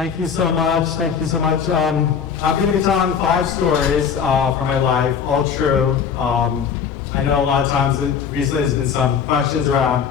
Thank you so much. Thank you so much. I'm going to be telling 5 stories from my life, all true. I know a lot of times recently there's been some questions around,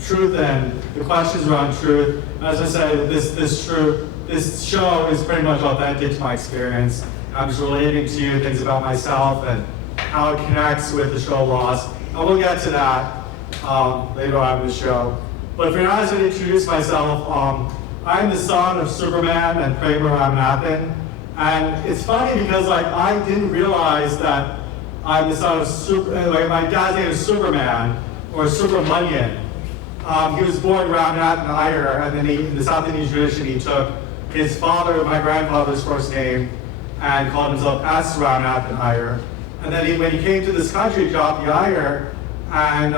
truth and the questions around truth. As I said, this show is pretty much authentic to my experience. I'm just relating to you things about myself and how it connects with the show Lost. And we'll get to that later on in the show. But for now, I was going to introduce myself. I'm the son of Subraman and Kramer Ramanathan. And it's funny because I didn't realize that I'm the son of my dad's name is Subraman, or Subraman. He was born Ramanathan Iyer, and then in the South Indian tradition, he took his father, my grandfather's first name, and called himself S. Ramanathan Iyer. And then when he came to this country, he dropped the Iyer and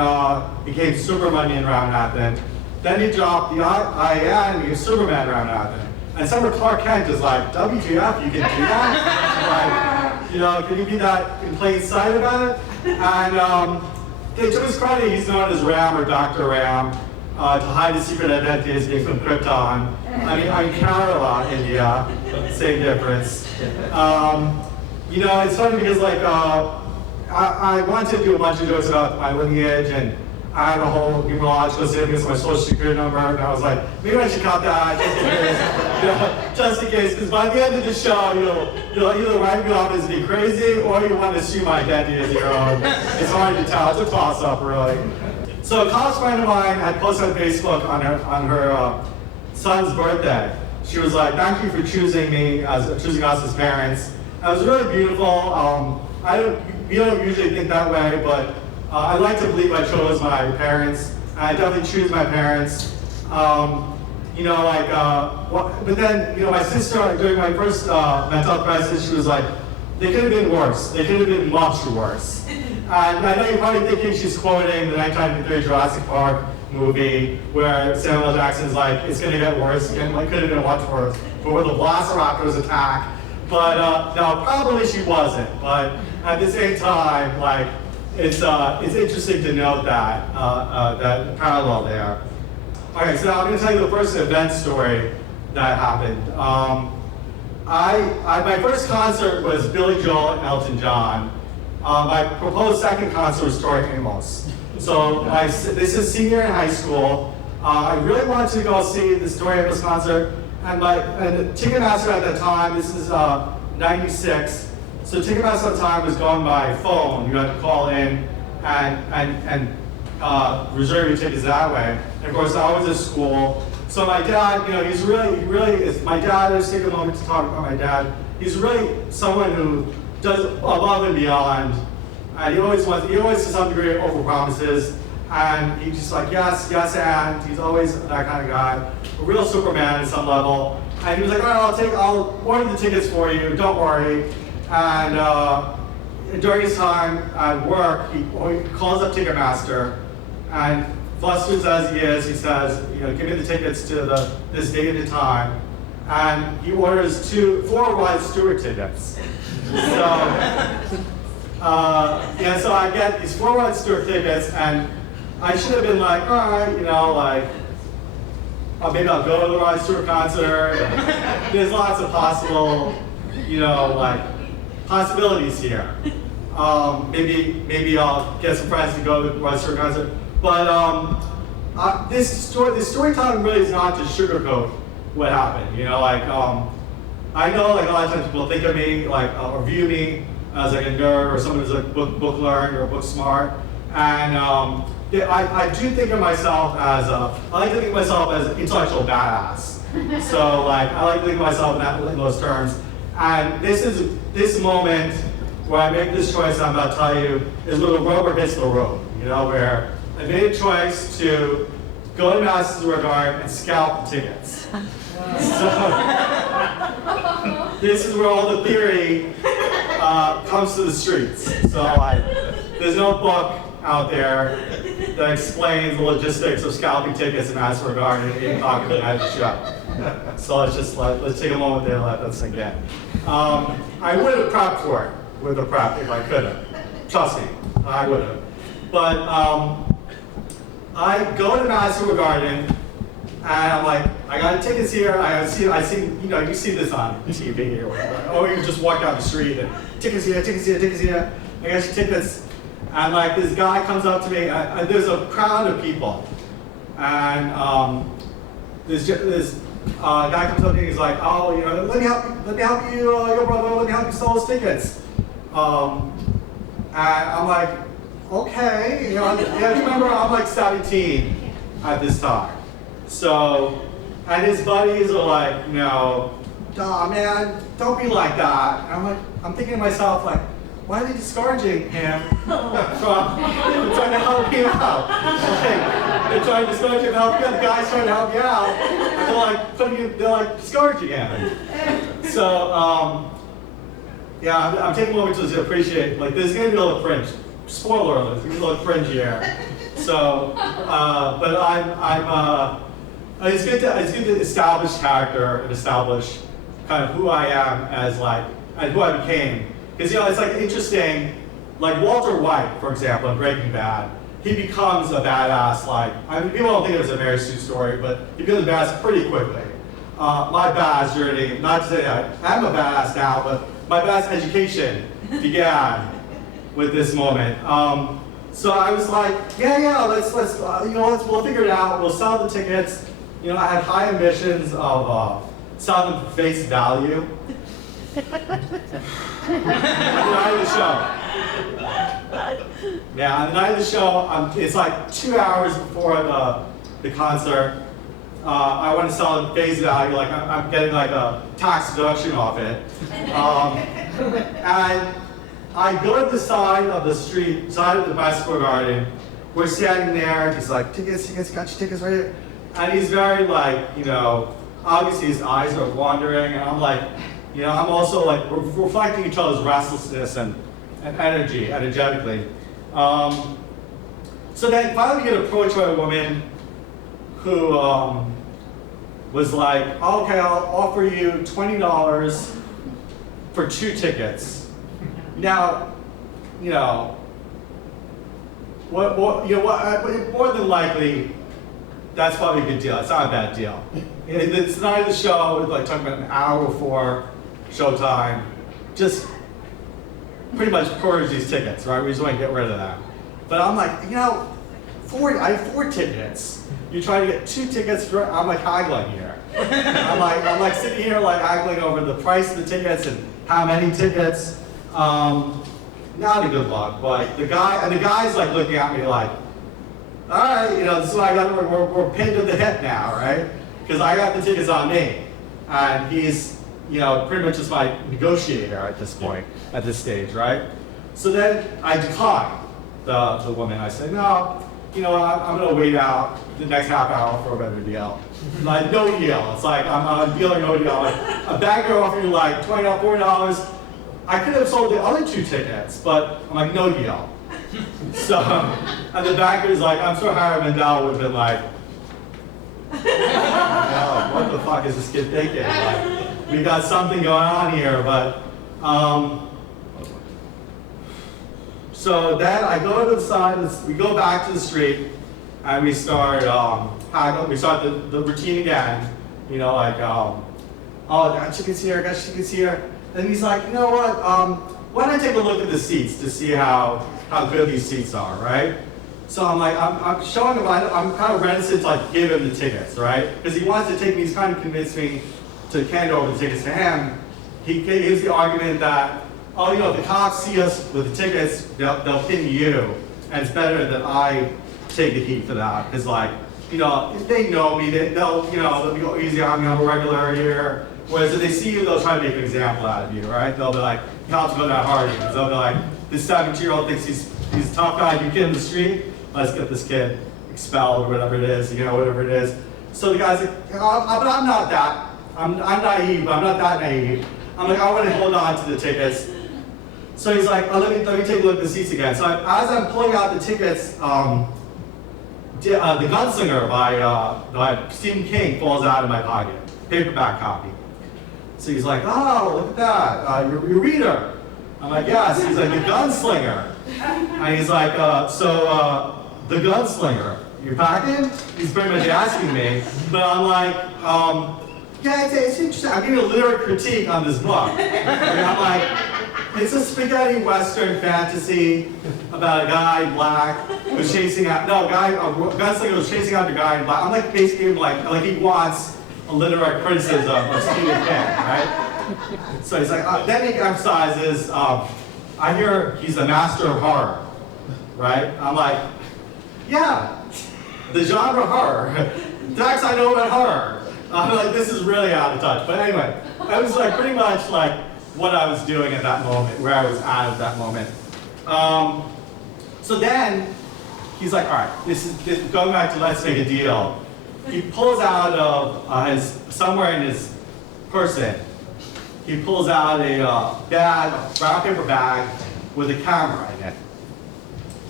became Subraman Ramanathan. Then he dropped the I-N and became Superman Ramanathan. And Senator Clark Kent is like, WTF, you can do that? Can you be that in plain sight about it? And to his credit, he's known as Ram or Dr. Ram to hide his secret identity as being from Krypton. I'm Kerala, India, same difference. It's funny because I wanted to do a bunch of jokes about my lineage, and I had a whole numerological significance of my social security number, and I was like, maybe I should cut that just in case, because by the end of the show, you'll either write me off as being crazy, or you want to assume my identity as your own. It's hard to tell. It's a toss-up, really. So a college friend of mine had posted on Facebook on her son's birthday. She was like, thank you for choosing us as parents. It was really beautiful. We don't usually think that way, but I like to believe I chose my parents. I definitely choose my parents. But then, my sister, during my first mental health crisis, she was like, they could have been worse. They could have been much worse. And I know you're probably thinking she's quoting the 1993 Jurassic Park movie, where Samuel L. Jackson's like, it's going to get worse. It could have been much worse. But where the Velociraptors attack. But no, probably she wasn't. But at the same time, it's interesting to note that parallel there. Okay, so I'm going to tell you the first event story that happened. My first concert was Billy Joel and Elton John. My proposed second concert was Tori Amos. So this is senior in high school. I really wanted to go see the Tori Amos concert, and the Ticketmaster at that time, this is 96. So Ticketmaster at the time was going by phone. You had to call in and reserve your tickets that way. And of course, I was at school. So my dad, he's really, my dad, let's take a moment to talk about my dad. He's really someone who does above and beyond. And he always to some degree overpromises. And he's just like, yes, and he's always that kind of guy. A real Superman at some level. And he was like, all right, I'll order the tickets for you, don't worry. And during his time at work, he calls up Ticketmaster, and flustered as he is, he says, give me the tickets to this date and time. And he orders 4 Rod Stewart tickets. So, so I get these 4 Rod Stewart tickets, and I should have been like, all right, maybe I'll go to the Rod Stewart concert. There's lots of possible, possibilities here. Maybe I'll get some friends to go to the Rod Stewart concert. But this storytelling really is not to sugarcoat what happened. I know a lot of times people think of me or view me as a nerd or someone who's book learned or book smart, and I do think of myself as I like to think of myself as an intellectual badass. So I like to think of myself in those terms. And this moment where I make this choice I'm about to tell you is where the rubber hits the road. Where I made a choice to go to Madison Square Garden and scalp the tickets. So this is where all the theory comes to the streets. So there's no book out there that explains the logistics of scalping tickets in Madison Square Garden and 8 o'clock at the night of the show. So let's take a moment there and let that sink in. I would have prepped for it with a prep if I could have. Trust me, I would have. But I go to Madison Square Garden, And I'm like, I got tickets here. I see, you know, you see this on TV or whatever. Or you just walk down the street and tickets here, tickets here, tickets here. I got your tickets. And like this guy comes up to me. There's a crowd of people, and this guy comes up to me. He's like, oh, you know, let me help you, your brother. Let me help you sell his tickets. And I'm like, okay. You know, yeah, remember, I'm like 17 at this time. So, and his buddies are like, you know, "Duh, man, don't be like that." And I'm like, I'm thinking to myself, like, why are they discouraging him from trying to help me out? Like, they're trying to discourage him to help you out. The guy's trying to help you out. And they're like discouraging him. So, yeah, I'm taking a moment to appreciate, like, there's gonna be a little cringe. Spoiler alert, there's gonna be a little cringe here. So, but it's good to establish character and establish kind of who I am as like, and who I became. Because, you know, it's like interesting, like Walter White, for example, in Breaking Bad, he becomes a badass, like, I mean, people don't think it was a Mary Sue story, but he becomes a badass pretty quickly. My badass journey, not to say that I'm a badass now, but my badass education began with this moment. So I was like, yeah, let's we'll figure it out. We'll sell the tickets. You know, I had high ambitions of selling them for face value. At the night of the show. Yeah, on the night of the show, it's like 2 hours before the concert. I want to sell it face value, like I'm getting like a tax deduction off it. And I go to the side of the street, side of the basketball garden. We're standing there. He's like, tickets, got your tickets right here. And he's very like, you know, obviously his eyes are wandering. And I'm like, you know, I'm also like, we're reflecting each other's restlessness and energy, energetically. So then finally we get approached by a woman who was like, oh, okay, I'll offer you $20 for 2 tickets. Now, you know, more than likely, that's probably a good deal. It's not a bad deal. It's the night of the show, we're like talking about an hour before showtime. Just pretty much purge these tickets, right? We just want to get rid of them. But I'm like, you know, I have 4 tickets. You try to get 2 tickets for, I'm like haggling here. I'm like sitting here like haggling over the price of the tickets and how many tickets. Not a good look, but the guy's like looking at me like, all right, you know, this is what I got, we're pinned to the hip now, right? Because I got the tickets on me. And he's, you know, pretty much just my negotiator at this point, at this stage, right? So then I decline the woman. I say, no, you know, I'm gonna wait out the next half hour for a better deal. Like, no deal. It's like, I'm dealing no deal. Like, a banker offering you like $20, $40. I could have sold the other 2 tickets, but I'm like, no deal. So, and the banker's like, I'm sure Harry Mandel would have been like, oh, what the fuck is this kid thinking? Like, we got something going on here, but, so then I go to the side, we go back to the street, and we start, the routine again, you know, like, oh, I got chickens here, I got chickens here. Then he's like, you know what, why don't I take a look at the seats to see how good these seats are, right? So I'm like, I'm showing him, I'm kind of reticent to like give him the tickets, right? Because he wants to take me, he's kind of convinced me to hand over the tickets to him. He gives the argument that, oh, you know, if the cops see us with the tickets, they'll pin you. And it's better that I take the heat for that. Because like, you know, if they know me, they'll be easy on me, I'm a regular here. Whereas if they see you, they'll try to make an example out of you, right? They'll be like, cops go that hard because they'll be like, this 17-year-old thinks he's a tough guy, you kid in the street, let's get this kid expelled or whatever it is, you know, whatever it is. So the guy's like, but I'm not that. I'm naive, but I'm not that naive. I'm like, I want to hold on to the tickets. So he's like, oh, let me take a look at the seats again. So as I'm pulling out the tickets, The Gunslinger by Stephen King falls out of my pocket, paperback copy. So he's like, oh, look at that, your reader. I'm like, yes. He's like, The Gunslinger. And he's like, The Gunslinger. you're packing? He's pretty much asking me. But I'm like, yeah, it's interesting. I'm giving a literary critique on this book. And I'm like, it's a spaghetti western fantasy about a guy in black who's chasing out, no, a gunslinger who's chasing out the guy in black. I'm like basically like he wants a literary criticism of Stephen King, right? So he's like, then he emphasizes, I hear he's a master of horror, right? I'm like, yeah, the genre horror. Dax, I know about horror. I'm like, this is really out of touch. But anyway, I was like pretty much like what I was doing at that moment, where I was at that moment. So then he's like, all right, this is going back to let's make a deal. He pulls out of somewhere in his person, he pulls out a bag, a brown paper bag with a camera in it.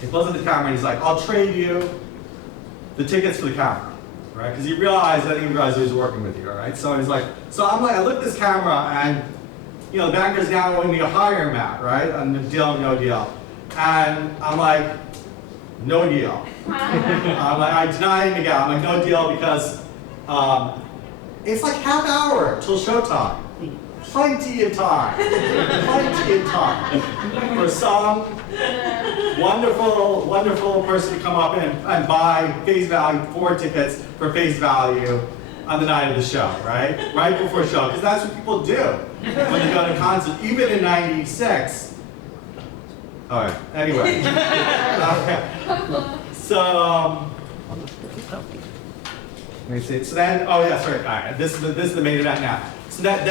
He pulls out the camera and he's like, I'll trade you the tickets for the camera, right? Because he realized that he was working with you, all right? So he's like, I look at this camera and, you know, the banker's now owing me a higher amount, right? And the deal, no deal. And I'm like, no deal. I'm like, I deny him again. I'm like, no deal because it's like half hour till showtime. Plenty of time. Plenty of time for some wonderful, wonderful person to come up and buy face value 4 tickets for face value on the night of the show, right? Right before show, because that's what people do when they go to concerts, even in '96. All right, anyway. So, let me see. So then, oh yeah, sorry. All right, this is the main event now. So then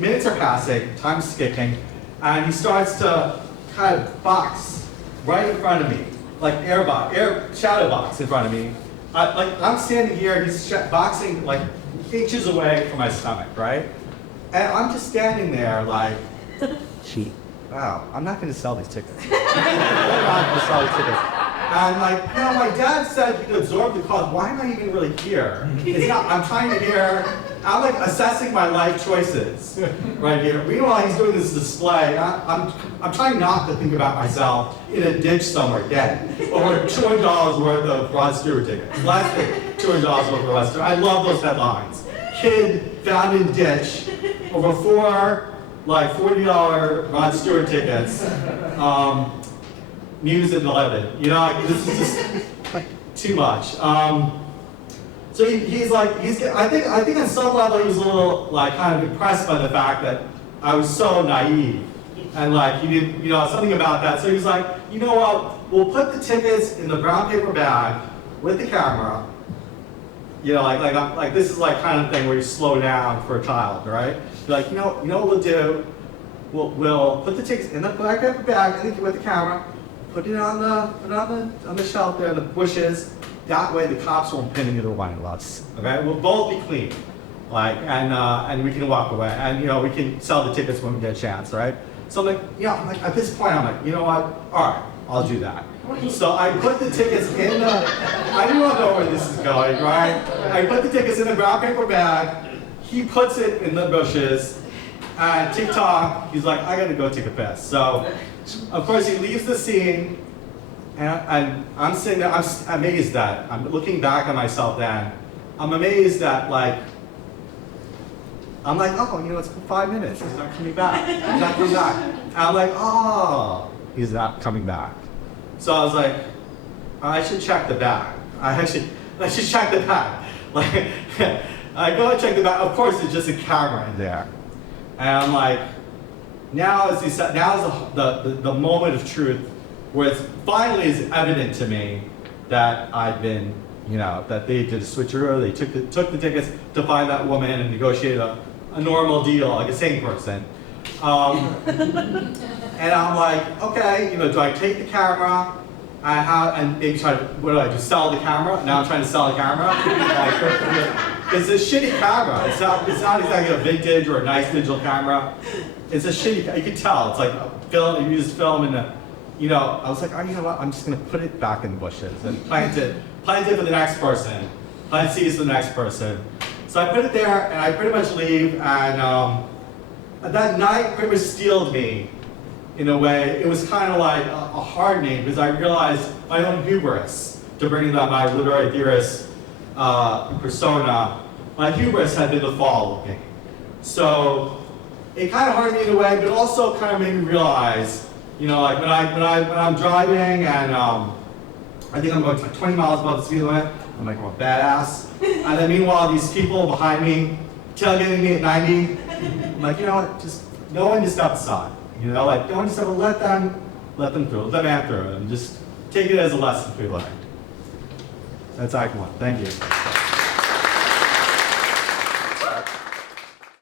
minutes are passing, time's skipping, and he starts to kind of box right in front of me, like shadow box in front of me. I'm standing here, he's boxing like inches away from my stomach, right? And I'm just standing there like, wow, I'm not going to sell these tickets. I'm not going to sell these tickets. And like, you know, my dad said you could absorb the cost. Why am I even really here? I'm trying to hear, I'm like assessing my life choices right here. Meanwhile, he's doing this display. I'm trying not to think about myself in a ditch somewhere dead over $200 worth of Rod Stewart tickets. Less than $200 worth of Rod Stewart. I love those headlines. Kid found in ditch over 4 like $40 Rod Stewart tickets. News at 11. You know, like, this is just too much. So I think on some level he was a little like kind of impressed by the fact that I was so naive, and like he didn't, you know, something about that. So he's like, you know what? We'll put the tickets in the brown paper bag with the camera. You know, like this is like kind of thing where you slow down for a child, right? You're like, you know what we'll do? We'll put the tickets in the brown paper bag with the camera. Put it on the shelf there in the bushes. That way the cops won't pin into the wine gloves. Okay, we'll both be clean, like, and we can walk away, and you know we can sell the tickets when we get a chance, right? So I'm like, yeah, at this point I'm like, you know what? All right, I'll do that. So I put the tickets in the. I do not know where this is going, right? I put the tickets in the brown paper bag. He puts it in the bushes, and TikTok. He's like, I gotta go take a piss. So. Of course, he leaves the scene, and I'm sitting there, I'm amazed that, I'm looking back at myself then, I'm amazed that, like, I'm like, oh, you know, it's 5 minutes, he's not coming back, he's not coming back. And I'm like, oh, he's not coming back. So I was like, I should check the bag. I should check the bag. Like, I go and check the bag, of course, there's just a camera in there. And I'm like, now is the moment of truth where it's finally is evident to me that I've been, you know, that they did a switcheroo, they took the tickets to find that woman and negotiate a normal deal, like a sane person. And I'm like, okay, you know, do I take the camera? And maybe try to, what do I do, sell the camera? Now I'm trying to sell the camera? It's a shitty camera. It's not exactly a vintage or a nice digital camera. It's a shitty, you can tell. It's like a film, you used film in a, you know, I was like, oh, you know what, I'm just gonna put it back in the bushes and plant it for the next person. Plant seeds for the next person. So I put it there and I pretty much leave, and that night pretty much steeled me in a way. It was kind of like a hardening because I realized my own hubris to bring that my literary theorist persona, my hubris had been the fall of me. So it kind of harmed me in a way, but also kind of made me realize, like when I'm driving and I think I'm going like 20 miles above the speed limit, I'm like, I'm a badass. And then meanwhile, these people behind me, tailgating me at 90, I'm like, you know what, just no one just step aside. Like no one just ever let them through, let the man through, and just take it as a lesson to be learned. That's Act 1. Thank you.